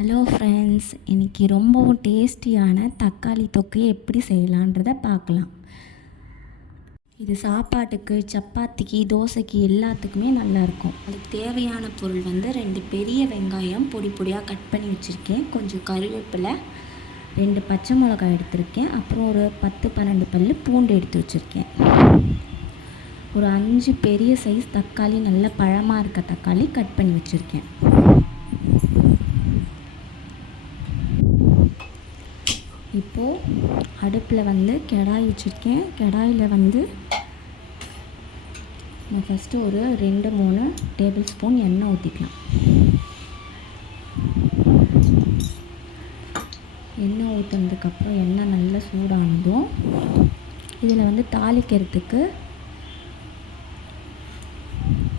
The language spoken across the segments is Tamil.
ஹலோ ஃப்ரெண்ட்ஸ், இன்றைக்கி ரொம்பவும் டேஸ்டியான தக்காளி தொக்கு எப்படி செய்யலான்றதை பார்க்கலாம். இது சாப்பாட்டுக்கு, சப்பாத்திக்கு, தோசைக்கு எல்லாத்துக்குமே நல்லாயிருக்கும். அதுக்கு தேவையான பொருள் 2 பெரிய வெங்காயம் பொடி பொடியாக கட் பண்ணி வச்சுருக்கேன், கொஞ்சம் கருவேப்பிலை, 2 பச்சை மிளகாய் எடுத்திருக்கேன், அப்புறம் ஒரு 10-12 பல் பூண்டு எடுத்து வச்சுருக்கேன். ஒரு 5 பெரிய சைஸ் தக்காளி, நல்ல பழமாக இருக்க தக்காளி கட் பண்ணி வச்சுருக்கேன். இப்போது அடுப்பில் கடாய் வச்சுருக்கேன். கடாயில் நான் ஃபஸ்ட்டு ஒரு 2-3 டேபிள் ஸ்பூன் எண்ணெய் ஊற்றிக்கலாம். எண்ணெய் ஊற்றினதுக்கப்புறம் எண்ணெய் நல்லா சூடானதும் இதில் தாளிக்கிறதுக்கு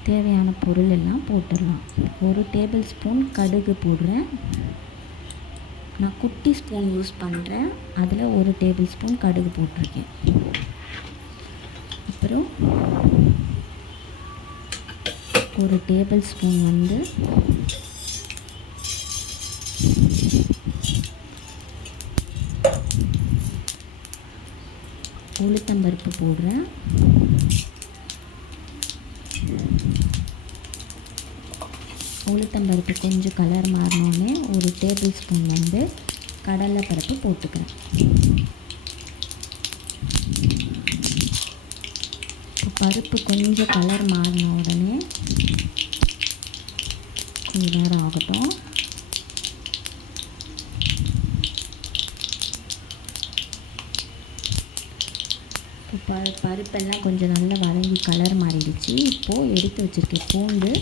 தேவையான பொருள் எல்லாம் போட்டுடலாம். 1 டேபிள் ஸ்பூன் கடுகு போடுறேன். நான் குட்டி ஸ்பூன் யூஸ் பண்ணுறேன், அதில் 1 டேபிள் ஸ்பூன் கடுகு போட்டிருக்கேன். அப்புறம் 1 டேபிள் ஸ்பூன் உளுத்தம்பருப்பு போடுறேன். உளுத்தம்பருப்பு கொஞ்சம் கலர் மாறினோடனே 1 டேபிள் ஸ்பூன் கடலைப்பருப்பு போட்டுக்கிறேன். பருப்பு கொஞ்சம் கலர் மாறின உடனே கொஞ்சம் நேரம் ஆகட்டும். இப்போ பருப்பெல்லாம் கொஞ்சம் நல்லா வதங்கி கலர் மாறிடுச்சு. இப்போது எடுத்து வச்சுருக்கேன் பூண்டு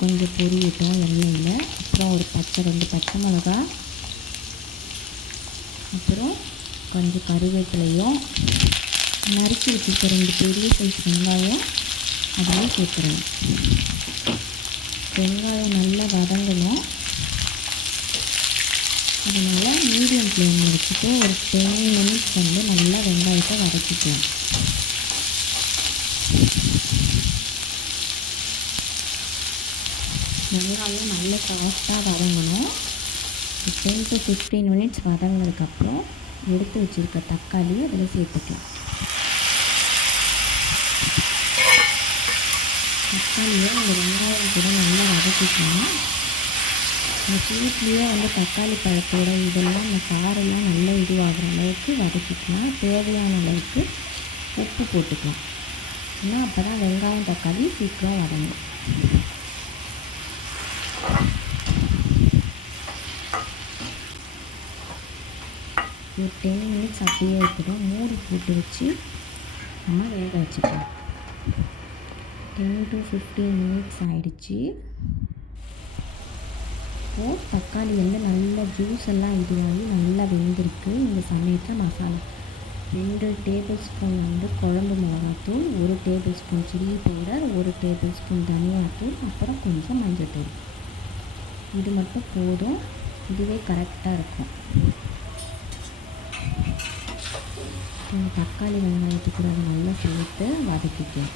கொஞ்சம் பொரியட்டும் எண்ணெயில். அப்புறம் ஒரு 2 பச்சை மிளகா, அப்புறம் கொஞ்சம் கருவேப்பிலையும் நறுக்கி வச்சுருக்க 2 பெரிய சைஸ் வெங்காயம் அதில் சேர்த்துறேன். வெங்காயம் நல்லா வதங்கணும். அதனால் மீடியம் ஃப்ளேமில் வச்சுட்டு ஒரு 10 மினிட்ஸ் நல்லா வெங்காயத்தை வதக்கிக்கலாம். வெங்காயம் நல்லா சாஃப்டாக வதங்கணும். 10-15 மினிட்ஸ் வதங்கினதுக்கப்புறம் எடுத்து வச்சுருக்க தக்காளி அதில் சேர்த்துக்கலாம். தக்காளியை அந்த வெங்காயம் கூட நல்லா வதக்கிக்கலாம். இந்த சூட்லேயே தக்காளி பழத்தோட இதெல்லாம் அந்த காரெல்லாம் நல்லா இதுவாகிற அளவுக்கு வதக்கிக்கலாம். தேவையான அளவுக்கு உப்பு போட்டுக்கலாம். ஏன்னா அப்போ தான் வெங்காயம் தக்காளி சீக்கிரம் வதங்கும். ஒரு 10 மினிட்ஸ் அப்படியே இருக்கட்டும். மூடி போட்டு வச்சு நம்ம வேக வச்சுக்கலாம். 10-15 மினிட்ஸ் ஆகிடுச்சு. இப்போது தக்காளி நல்ல ஜூஸ் எல்லாம் இதுவாகி நல்லா வெந்திருக்கு. இந்த சமயத்தில் மசாலா 2 டேபிள் ஸ்பூன் குழம்பு மிளகாத்தூள், 1 table spoon chilli powder, 1 table spoon தனியாத்தூள், அப்புறம் கொஞ்சம் மஞ்சள்தூள். இது மட்டும் போதும். இதுவே கரெக்டாக இருக்கும். தக்காளி வெங்காயத்து கூட நல்லா சேர்த்து வதக்கிக்கலாம்.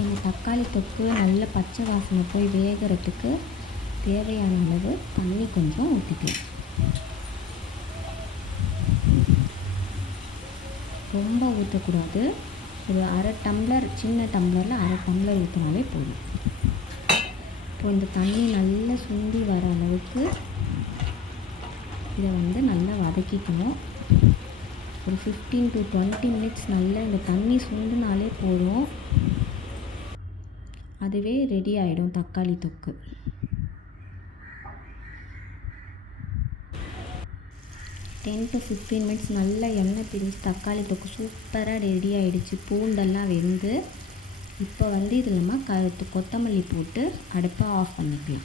இந்த தக்காளி தொக்கு நல்ல பச்சை வாசனை போய் வேகிறதுக்கு தேவையான அளவு தண்ணி கொஞ்சம் ஊற்றிக்கலாம். ரொம்ப ஊற்றக்கூடாது. ஒரு 1/2 டம்ளர், சின்ன டம்ளரில் 1/2 டம்ளர் ஊற்றினாலே போதும். இப்போ இந்த தண்ணி நல்லா சுண்டி வர அளவுக்கு இதை நல்லா வதக்கிக்கணும். ஒரு 15-20 மினிட்ஸ் நல்லா இந்த தண்ணி சுண்டினாலே போதும். அதுவே ரெடி ஆகிடும் தக்காளி தொக்கு. டென் to 15 மினிட்ஸ் நல்லா எண்ணெய் பிரிஞ்சு தக்காளி தொக்கு சூப்பராக ரெடி ஆகிடுச்சு. பூண்டெல்லாம் வெந்து இப்போ இதில் நம்ம கொத்தமல்லி போட்டு அடுப்பை ஆஃப் பண்ணிக்கலாம்.